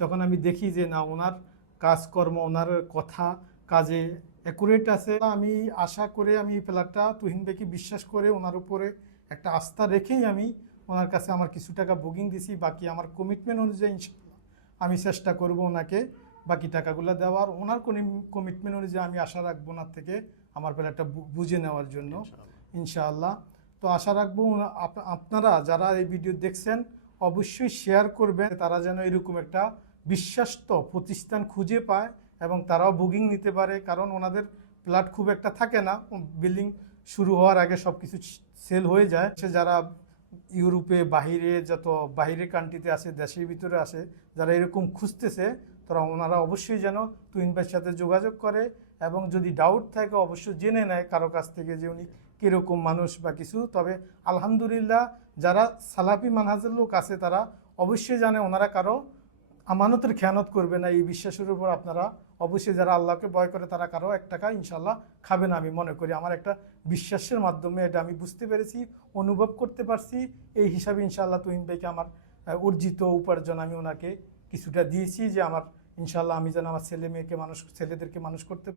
যখন আমি দেখি যে না ওনার কাজকর্ম ওনার কথা কাজে অ্যাকুরেট আছে আমি আশা করে আমি এই প্ল্যাটটা তুহিন ভাইকে বিশ্বাস করে ওনার উপরে একটা আস্থা রেখেই আমি ওনার কাছে আমার কিছু টাকা বুকিং দিছি বাকি আমার কমিটমেন্ট অনুযায়ী ইনশাল্লাহ আমি চেষ্টা করব ওনাকে বাকি টাকাগুলো দেওয়ার। ওনার কোন কমিটমেন্ট অনুযায়ী আমি আশা রাখব ওনার থেকে আমার প্ল্যাটটা বু- বুঝে নেওয়ার জন্য। ইনশাআল্লাহ। তো আশা রাখব আপনারা যারা এই ভিডিও দেখছেন অবশ্যই শেয়ার করবেন, তারা যেন এরকম একটা বিশ্বস্ত প্রতিষ্ঠান খুঁজে পায় এবং তারাও বুকিং নিতে পারে। কারণ ওনাদের প্লাট খুব একটা থাকে না। বিল্ডিং শুরু হওয়ার আগে সব কিছু সেল হয়ে যায়। সে যারা ইউরোপে বাহিরে, যত বাহিরে কান্ট্রিতে আসে, দেশের ভিতরে আসে, যারা এরকম খুঁজতেছে তারা ওনারা অবশ্যই যেন তুইন ভাইয়ের সাথে যোগাযোগ করে এবং যদি ডাউট থাকে, অবশ্যই জেনে নেয় কারও কাছ থেকে যে উনি কীরকম মানুষ বা কিছু। তবে আলহামদুলিল্লাহ যারা সালাফি মানহাজের লোক আছে, তারা অবশ্যই জানে ওনারা কারও আমানতের খেয়ানত করবে না। এই বিশ্বাসের উপর আপনারা অবশ্যই যারা আল্লাহকে ভয় করে, তারা কারও এক টাকা ইনশাল্লাহ খাবে না, আমি মনে করি। আমার একটা বিশ্বাসের মাধ্যমে এটা আমি বুঝতে পেরেছি, অনুভব করতে পারছি। এই হিসাবে ইনশাল্লাহ তুহিন ভাইকে আমার অর্জিত উপার্জন আমি ওনাকে কিছুটা দিয়েছি যে আমার ইনশাল্লাহ আমি যেন আমার ছেলে মেয়েকে মানুষ ছেলেদেরকে মানুষ করতে